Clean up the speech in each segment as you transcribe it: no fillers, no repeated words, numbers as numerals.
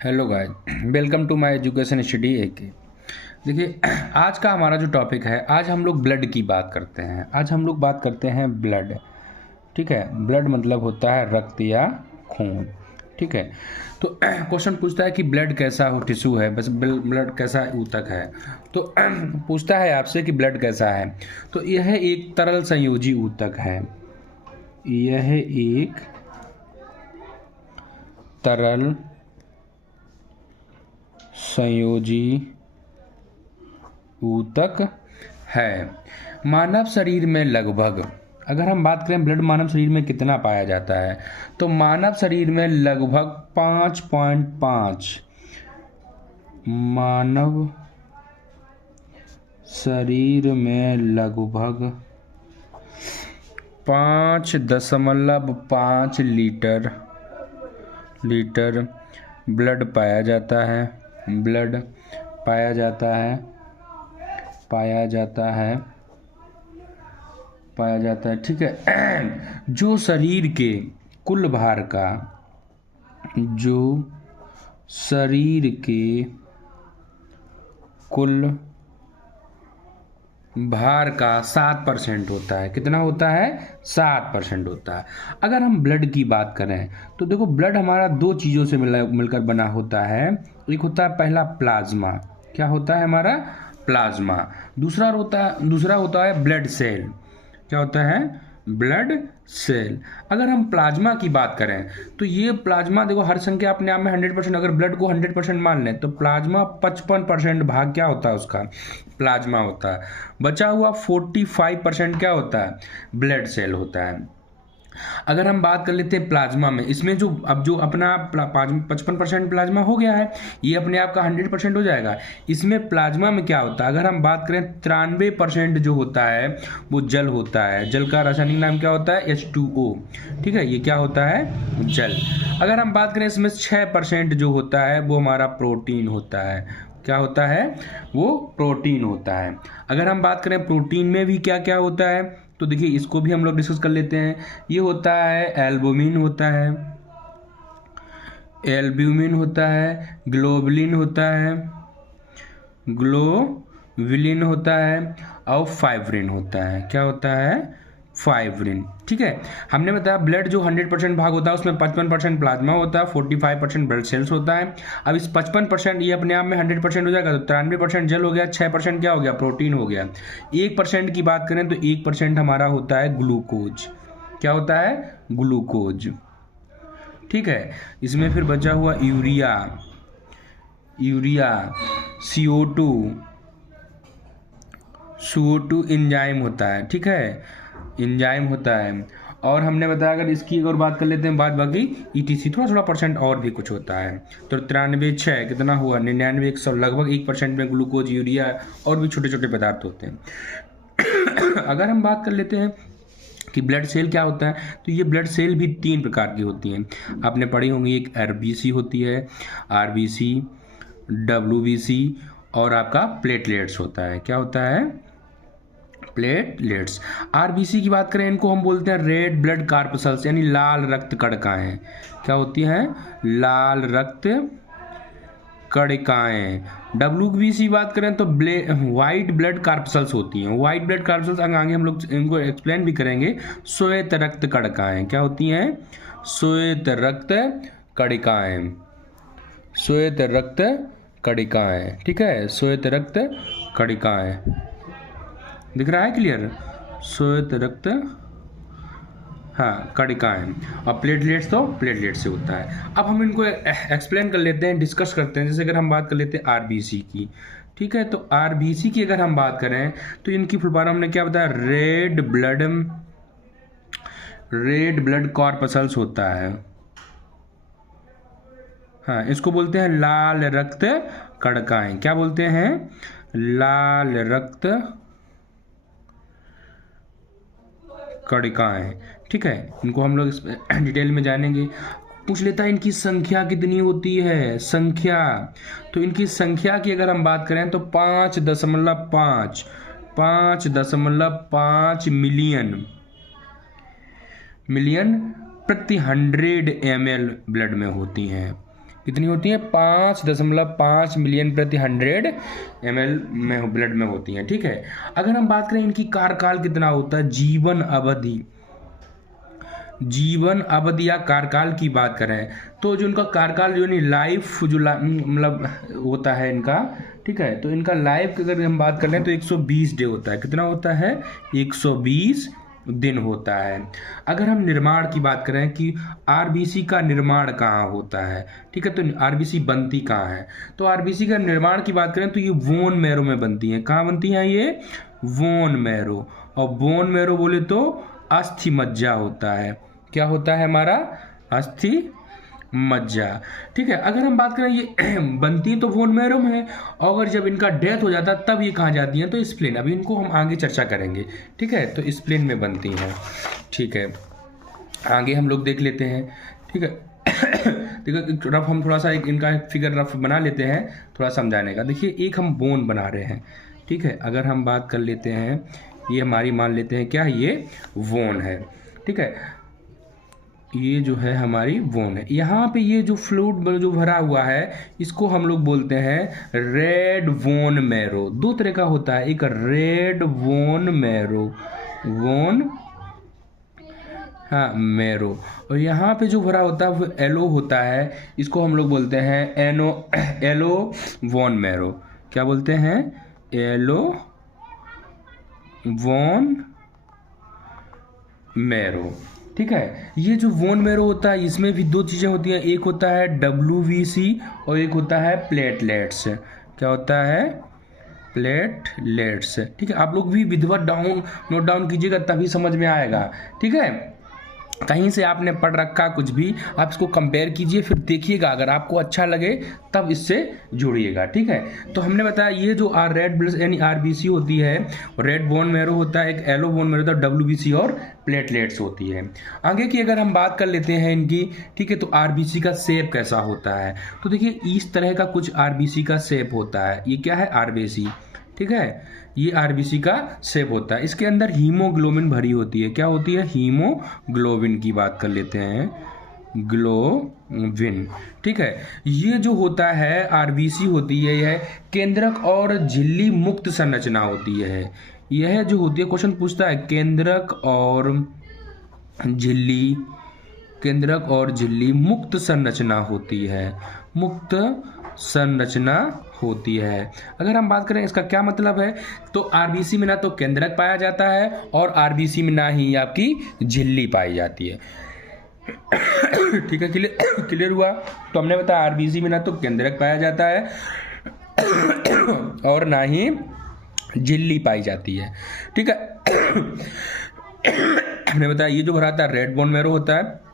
Hello guys, welcome to my education study AK. देखिए, आज का हमारा जो टॉपिक है, आज हम लोग ब्लड की बात करते हैं। आज हम लोग बात करते हैं ब्लड। ठीक है, ब्लड मतलब होता है रक्त या खून। ठीक है, तो क्वेश्चन पूछता है कि ब्लड कैसा हो टिश्यू है, बस ब्लड कैसा ऊतक है। तो पूछता है आपसे कि ब्लड कैसा है, तो यह एक तरल संयोजी ऊतक है। यह एक तरल संयोजी ऊतक है। मानव शरीर में लगभग, अगर हम बात करें ब्लड मानव शरीर में कितना पाया जाता है, तो मानव शरीर में लगभग 5.5, मानव शरीर में लगभग 5.5 लीटर ब्लड पाया जाता है। ब्लड पाया जाता है ठीक है। जो शरीर के कुल भार का, जो शरीर के कुल भार का 7% होता है। कितना होता है? 7% होता है। अगर हम ब्लड की बात करें तो देखो, ब्लड हमारा दो चीज़ों से मिलकर बना होता है। एक होता है पहला प्लाज्मा। क्या होता है हमारा? प्लाज्मा। दूसरा होता है ब्लड सेल। क्या होता है? Blood cell. अगर हम प्लाज्मा की बात करें तो ये प्लाज्मा देखो, हर संख्या अपने आप में 100%, अगर ब्लड को 100% मान लें तो प्लाज्मा 55% भाग क्या होता है उसका? प्लाज्मा होता है। बचा हुआ 45% क्या होता है? ब्लड सेल होता है। अगर हम बात कर लेते हैं प्लाज्मा में, इसमें जो अब जो अपना 55% प्लाज्मा हो गया है, ये अपने आप का 100% हो जाएगा। इसमें प्लाज्मा में क्या होता है, अगर हम बात करें 93% जो होता है वो जल होता है। जल का रासायनिक नाम क्या होता है? H2O। ठीक है, ये क्या होता है? जल। अगर हम बात करें इसमें 6% जो होता है वो हमारा प्रोटीन होता है। क्या होता है? वो प्रोटीन होता है। अगर हम बात करें प्रोटीन में भी क्या क्या होता है, तो देखिए इसको भी हम लोग डिस्कस कर लेते हैं। ये होता है एल्बुमिन होता है, ग्लोबुलिन होता है और फाइब्रिन होता है। क्या होता है? फाइब्रिन। ठीक है, हमने बताया ब्लड जो 100% भाग होता है उसमें 55% प्लाज्मा होता है, 45% ब्लड सेल्स होता है। अब इस 55% ये अपने आप में 100% हो जाएगा, तो 93% जल हो गया, 6% क्या हो गया? प्रोटीन हो गया। 1% की बात करें तो 1% हमारा होता है ग्लूकोज। क्या होता है? ग्लूकोज। ठीक है, इसमें फिर बचा हुआ यूरिया, CO2 एंजाइम होता है। ठीक है, एंजाइम होता है। और हमने बताया, अगर इसकी एक और बात कर लेते हैं, बाद बाकी ETC थोड़ा परसेंट और भी कुछ होता है। तो 93 6 कितना हुआ? 99 100, लगभग 1% में ग्लूकोज, यूरिया और भी छोटे छोटे पदार्थ होते हैं। अगर हम बात कर लेते हैं कि ब्लड सेल क्या होता है, तो ये ब्लड सेल भी 3 प्रकार की होती हैं। आपने पढ़ी होंगी, एक RBC होती है, RBC, WBC और आपका प्लेटलेट्स होता है। क्या होता है? प्लेटलेट्स। RBC की बात करें, इनको हम बोलते हैं रेड ब्लड कार्पसल्स, यानी लाल रक्त कणिकाएं। क्या होती हैं? लाल रक्त कणिकाएं। WBC बात करें तो व्हाइट ब्लड कार्पसल्स होती हैं। व्हाइट ब्लड कार्पसल्स आगे हम लोग इनको एक्सप्लेन भी करेंगे। श्वेत रक्त कणिकाएं। क्या होती हैं? श्वेत रक्त कणिकाएं। श्वेत रक्त कणिकाएं। ठीक है, श्वेत रक्त कणिकाएं। दिख रहा है क्लियर? श्वेत रक्त, हाँ, कणिकाएं। और प्लेटलेट्स तो प्लेटलेट से होता है। अब हम इनको एक्सप्लेन कर लेते हैं, डिस्कस करते हैं। जैसे अगर हम बात कर लेते हैं RBC की। ठीक है, तो RBC की अगर हम बात करें तो इनकी फुल फॉर्म हमने क्या बताया? रेड ब्लड कॉर्पसल्स होता है। हाँ, इसको बोलते हैं लाल रक्त कणिकाएं। क्या बोलते हैं? लाल रक्त कणिकाएं। ठीक है, इनको हम लोग डिटेल में जानेंगे। पूछ लेता है इनकी संख्या कितनी होती है? संख्या, तो इनकी संख्या की अगर हम बात करें तो 5.5 मिलियन प्रति 100 ml ब्लड में होती हैं। कितनी होती हैं? 5.5 मिलियन प्रति 100 ml में ब्लड में होती हैं। ठीक है, अगर हम बात करें इनकी कार्यकाल कितना होता है, जीवन अवधि या कार्यकाल की बात करें तो जो इनका कार्यकाल जो नहीं लाइफ जो मतलब होता है इनका, ठीक है, तो इनका लाइफ की अगर हम बात कर लें तो 120 डे होता है। कितना होता है? 120 दिन होता है। अगर हम निर्माण की बात करें कि आरबीसी का निर्माण कहाँ होता है, ठीक है, तो आरबीसी बनती कहाँ है, तो आरबीसी का निर्माण की बात करें तो ये बोन मैरो में बनती है। कहाँ बनती हैं ये? Bone marrow. और बोन मैरो बोले तो अस्थि मज्जा होता है। क्या होता है हमारा? अस्थि मज्जा। ठीक है, अगर हम बात करें ये बनती तो बोन मैरो में है, और अगर जब इनका डेथ हो जाता है तब ये कहाँ जाती हैं? तो स्प्लीन। अभी इनको हम आगे चर्चा करेंगे। ठीक है, तो स्प्लीन में बनती हैं। ठीक है, आगे हम लोग देख लेते हैं। ठीक है, देखो रफ हम थोड़ा सा इनका फिगर रफ बना लेते हैं थोड़ा समझाने का। देखिए एक हम बोन बना रहे हैं। ठीक है, अगर हम बात कर लेते हैं ये हमारी मान लेते हैं क्या, ये बोन है। ठीक है, ये जो है हमारी बोन है। यहाँ पे ये जो फ्लूइड जो भरा हुआ है इसको हम लोग बोलते हैं रेड बोन मैरो। दो तरह का होता है, एक रेड बोन मैरो, मैरो, और यहाँ पे जो भरा होता है वो एलो होता है, इसको हम लोग बोलते हैं एलो वोन मैरो। क्या बोलते हैं? एलो वोन मैरो। ठीक है, ये जो वोन मैरो होता है इसमें भी दो चीज़ें होती हैं, एक होता है WBC और एक होता है प्लेटलेट्स। क्या होता है? प्लेटलेट्स। ठीक है, आप लोग भी विधिवत नोट डाउन कीजिएगा तभी समझ में आएगा। ठीक है, कहीं से आपने पढ़ रखा कुछ भी आप इसको कंपेयर कीजिए, फिर देखिएगा, अगर आपको अच्छा लगे तब इससे जुड़िएगा। ठीक है, तो हमने बताया ये जो रेड ब्लड यानी आरबीसी होती है, रेड बोन मैरो होता है, एक येलो बोन मैरो होता है, WBC और प्लेटलेट्स होती है। आगे की अगर हम बात कर लेते हैं इनकी, ठीक है, तो आरबीसी का शेप कैसा होता है, तो देखिए इस तरह का कुछ आरबीसी का शेप होता है। ये क्या है? आरबीसी। ठीक है, ये आरबीसी का शेप होता है। इसके अंदर हीमोग्लोबिन भरी होती है। क्या होती है? हीमोग्लोबिन की बात कर लेते हैं, ग्लोबिन। ठीक है, ये जो होता है आरबीसी होती है यह केंद्रक और झिल्ली मुक्त संरचना होती है। यह जो होती है क्वेश्चन पूछता है केंद्रक और झिल्ली मुक्त संरचना होती है, मुक्त संरचना होती है। अगर हम बात करें इसका क्या मतलब है, तो आरबीसी में ना तो केंद्रक पाया जाता है और आरबीसी में ना ही आपकी झिल्ली पाई जाती है। ठीक है, क्लियर हुआ? तो हमने बताया आरबीसी में ना तो केंद्रक पाया जाता है और ना ही झिल्ली पाई जाती है। ठीक है, हमने बताया ये जो भराता है रेड बोन मैरो होता है,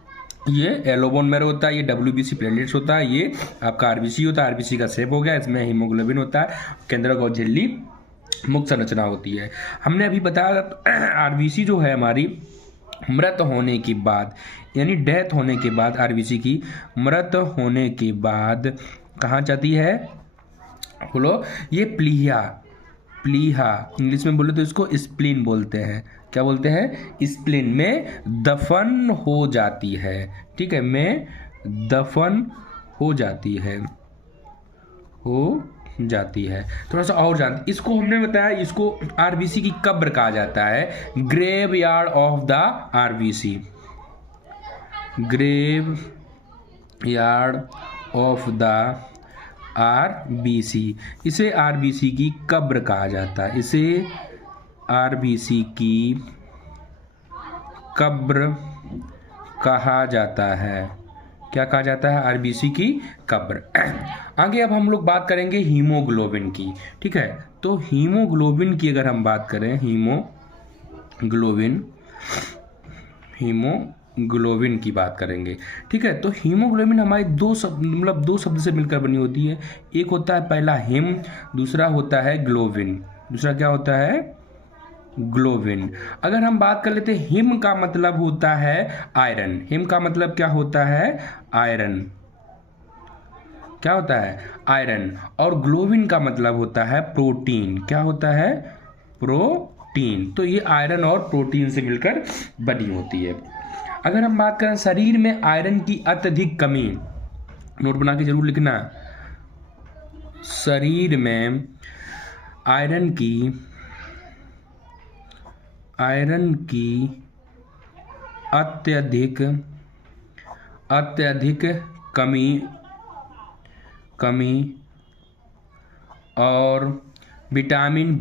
ये येलो बोन मैरो होता है, ये WBC प्लेटलेट्स होता है, ये आपका आरबीसी होता है। आरबीसी का शेप हो गया, इसमें हीमोग्लोबिन होता है, केंद्रक और झिल्ली मुक्त संरचना होती है। हमने अभी बताया आरबीसी जो है हमारी मृत होने के बाद यानी डेथ होने के बाद, आरबीसी की मृत होने के बाद कहाँ जाती है? बोलो, ये प्लीहा इंग्लिश में बोले तो इसको स्प्लीन बोलते हैं। क्या बोलते हैं? स्प्लीन में दफन हो जाती है। ठीक है, में दफन हो जाती है। थोड़ा सा और जानते, इसको हमने बताया, इसको आरबीसी की कब्र कहा जाता है, graveyard of the RBC, graveyard of the RBC. इसे आरबीसी की कब्र कहा जाता है, इसे आरबीसी की कब्र कहा जाता है। क्या कहा जाता है? आरबीसी की कब्र। आगे अब हम लोग बात करेंगे हीमोग्लोबिन की। ठीक है, तो हीमोग्लोबिन की अगर हम बात करें, हीमोग्लोबिन की बात करेंगे। ठीक है, तो हीमोग्लोबिन हमारी दो शब्द से मिलकर बनी होती है। एक होता है पहला हिम, दूसरा होता है ग्लोबिन। दूसरा क्या होता है? ग्लोबिन। अगर हम बात कर लेते हैं, हिम का मतलब होता है आयरन। हिम का मतलब क्या होता है? आयरन। क्या होता है? आयरन। और ग्लोबिन का मतलब होता है प्रोटीन। क्या होता है? प्रोटीन। तो ये आयरन और प्रोटीन से मिलकर बनी होती है। अगर हम बात करें शरीर में आयरन की अत्यधिक कमी नोट बना के जरूर लिखना। शरीर में आयरन की अत्यधिक कमी और विटामिन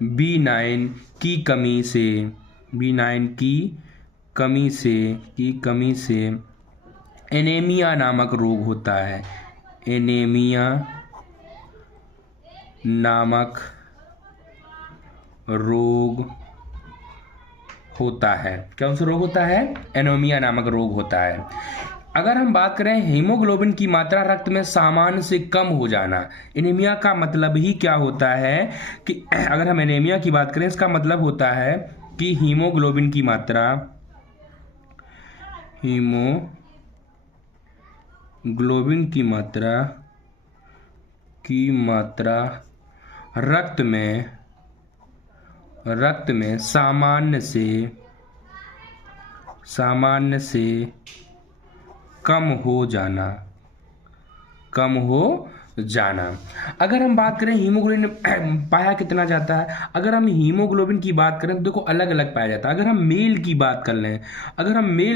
बी9 की कमी से एनीमिया नामक रोग होता है। एनीमिया नामक रोग होता है। कौन सा रोग होता है? एनीमिया नामक रोग होता है। अगर हम बात करें हीमोग्लोबिन की मात्रा रक्त में सामान्य से कम हो जाना, एनीमिया का मतलब ही क्या होता है कि अगर हम एनीमिया की बात करें, इसका मतलब होता है कि हीमोग्लोबिन की मात्रा रक्त में सामान्य से कम हो जाना। अगर हम बात करें हीमोग्लोबिन पाया कितना जाता है, अगर हम हीमोग्लोबिन की बात करें तो देखो अलग अलग पाया जाता है। अगर हम मेल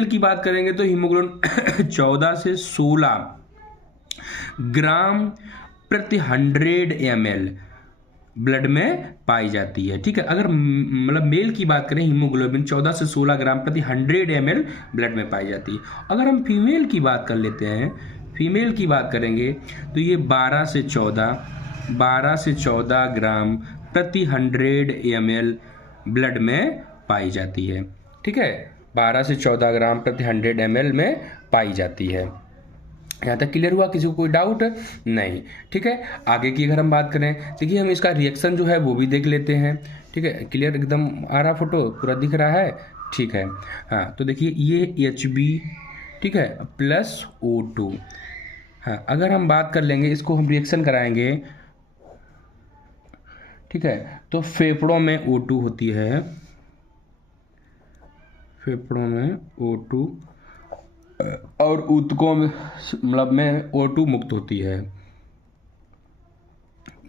की बात करेंगे तो हीमोग्लोबिन 14 से 16 ग्राम प्रति 100 ml ब्लड में पाई जाती है। ठीक है, अगर मतलब मेल की बात करें हीमोग्लोबिन 14 से 16 ग्राम प्रति 100 ml ब्लड में पाई जाती है। अगर हम फीमेल की बात कर लेते हैं, फीमेल की बात करेंगे तो ये 12 से 14 ग्राम प्रति 100 ml ब्लड में पाई जाती है। ठीक है, 12 से 14 ग्राम प्रति 100 ml में पाई जाती है। यहाँ तक क्लियर हुआ? किसी को कोई डाउट नहीं? ठीक है, आगे की अगर हम बात करें, देखिए हम इसका रिएक्शन जो है वो भी देख लेते हैं। ठीक है, क्लियर एकदम आ रहा, फोटो पूरा दिख रहा है? ठीक है, हाँ तो देखिए ये Hb, ठीक है, प्लस O2। हाँ, अगर हम बात कर लेंगे, इसको हम रिएक्शन कराएंगे, ठीक है, तो फेफड़ों में O2 होती है, फेफड़ों में O2 और ऊतकों में मतलब में O2 मुक्त होती है,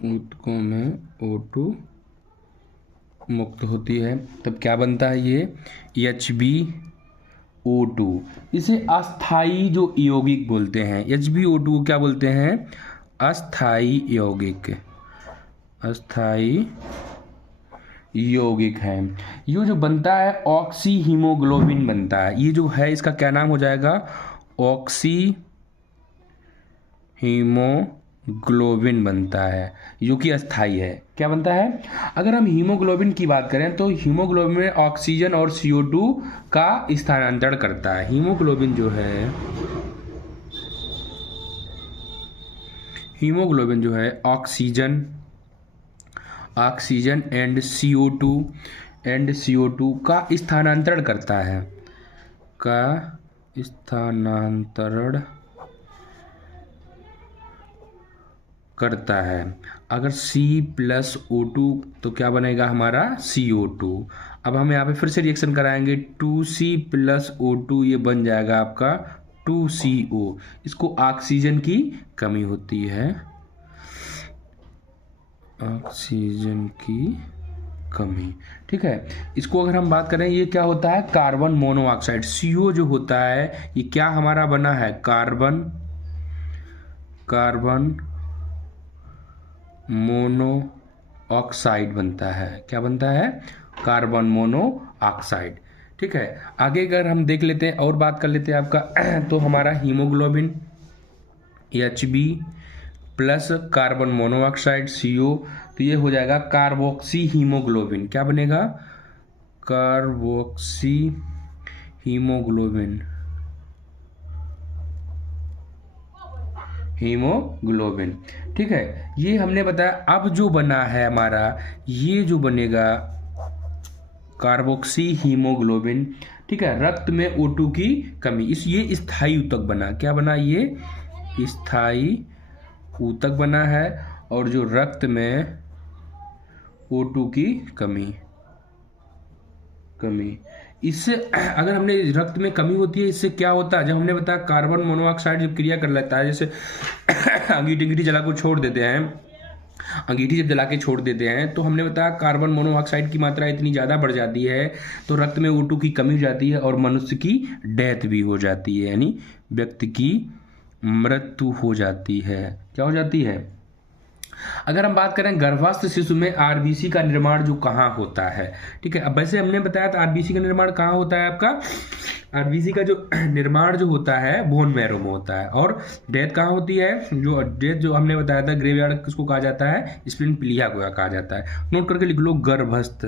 ऊतकों में O2 मुक्त होती है। तब क्या बनता है? ये HbO2। इसे अस्थाई जो यौगिक बोलते हैं, HbO2 को क्या बोलते हैं? अस्थाई यौगिक है। ये जो बनता है ऑक्सी हीमोग्लोबिन बनता है। ये जो है इसका क्या नाम हो जाएगा? ऑक्सी हीमोग्लोबिन बनता है, जो कि अस्थाई है। क्या बनता है? अगर हम हीमोग्लोबिन की बात करें तो हीमोग्लोबिन में ऑक्सीजन और CO2 का स्थानांतरण करता है। हीमोग्लोबिन जो है ऑक्सीजन एंड CO2 का स्थानांतरण करता है। अगर C+O2 तो क्या बनेगा हमारा? CO2। अब हम यहाँ पे फिर से रिएक्शन कराएंगे, 2C+O2 ये बन जाएगा आपका 2CO। इसको ऑक्सीजन की कमी होती है, ऑक्सीजन की कमी। ठीक है, इसको अगर हम बात करें, ये क्या होता है? Carbon monoxide. CO जो होता है ये क्या हमारा बना है? कार्बन मोनोऑक्साइड बनता है। क्या बनता है? Carbon monoxide. ठीक है, आगे अगर हम देख लेते हैं और बात कर लेते हैं आपका तो हमारा haemoglobin Hb plus carbon monoxide CO, तो ये हो जाएगा कार्बोक्सी हीमोग्लोबिन। क्या बनेगा? Carboxy haemoglobin. ठीक है, ये हमने बताया। अब जो बना है हमारा, ये जो बनेगा कार्बोक्सी हीमोग्लोबिन। ठीक है, रक्त में O2 की कमी, ये स्थायी ऊतक बना। क्या बना? ये स्थायी ऊतक बना है, और जो रक्त में O2 की कमी इससे अगर हमने रक्त में कमी होती है, इससे क्या होता है, जब हमने बताया कार्बन मोनोऑक्साइड जब क्रिया कर लेता है, जैसे अंगीठी जला को छोड़ देते हैं, अंगीठी जब जला के छोड़ देते हैं तो हमने बताया कार्बन मोनोऑक्साइड की मात्रा इतनी ज़्यादा बढ़ जाती है तो रक्त में O2 की कमी हो जाती है और मनुष्य की डेथ भी हो जाती है, यानी व्यक्ति की मृत्यु हो जाती है। क्या हो जाती है? अगर हम बात करें गर्भस्थ शिशु में आरबीसी का निर्माण जो कहाँ होता है, ठीक है। अब वैसे हमने बताया था आरबीसी का निर्माण कहाँ होता है आपका, आरबीसी का जो निर्माण जो होता है बोन मैरो में होता है। और डेथ कहाँ होती है, जो डेथ जो हमने बताया था ग्रेवयार्ड किसको कहा जाता है, स्प्लीन प्लीहा को कहा जाता है। नोट करके लिख लो, गर्भस्थ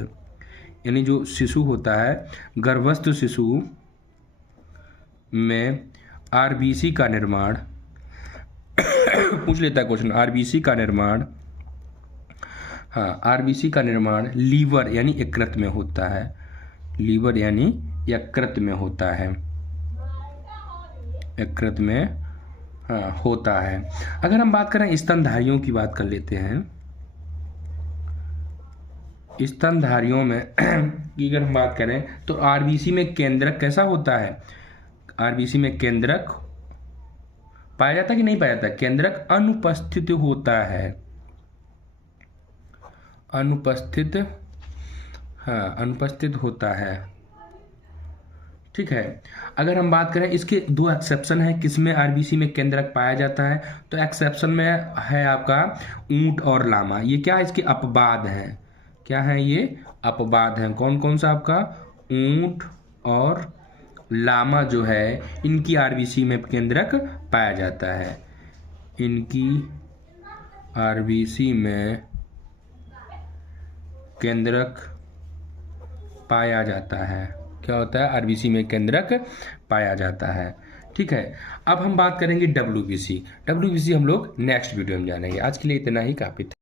यानी जो शिशु होता है, गर्भस्थ शिशु में आरबीसी का निर्माण पूछ लेता है क्वेश्चन, आरबीसी का निर्माण, हाँ आरबीसी का निर्माण लीवर यानी यकृत में होता है, लीवर यानी यकृत में होता है, यकृत में हाँ होता है। अगर हम बात करें स्तनधारियों की बात कर लेते हैं, स्तनधारियों में की अगर हम बात करें तो आरबीसी में केंद्रक कैसा होता है, आरबीसी में केंद्रक पाया जाता है कि नहीं पाया जाता, केंद्रक अनुपस्थित होता है, अनुपस्थित, हाँ अनुपस्थित होता है, ठीक है। अगर हम बात करें इसके दो एक्सेप्शन है, किसमें आरबीसी में केंद्रक पाया जाता है, तो एक्सेप्शन में है आपका ऊंट और लामा, ये क्या है, इसके अपवाद हैं, क्या है ये अपवाद हैं, कौन कौन सा आपका, ऊंट और लामा जो है इनकी आरबीसी में केंद्रक पाया जाता है, इनकी आरबीसी में केंद्रक पाया जाता है, क्या होता है, आरबीसी में केंद्रक पाया जाता है, ठीक है। अब हम बात करेंगे डब्ल्यूबीसी, डब्ल्यूबीसी हम लोग नेक्स्ट वीडियो में जानेंगे, आज के लिए इतना ही काफी था।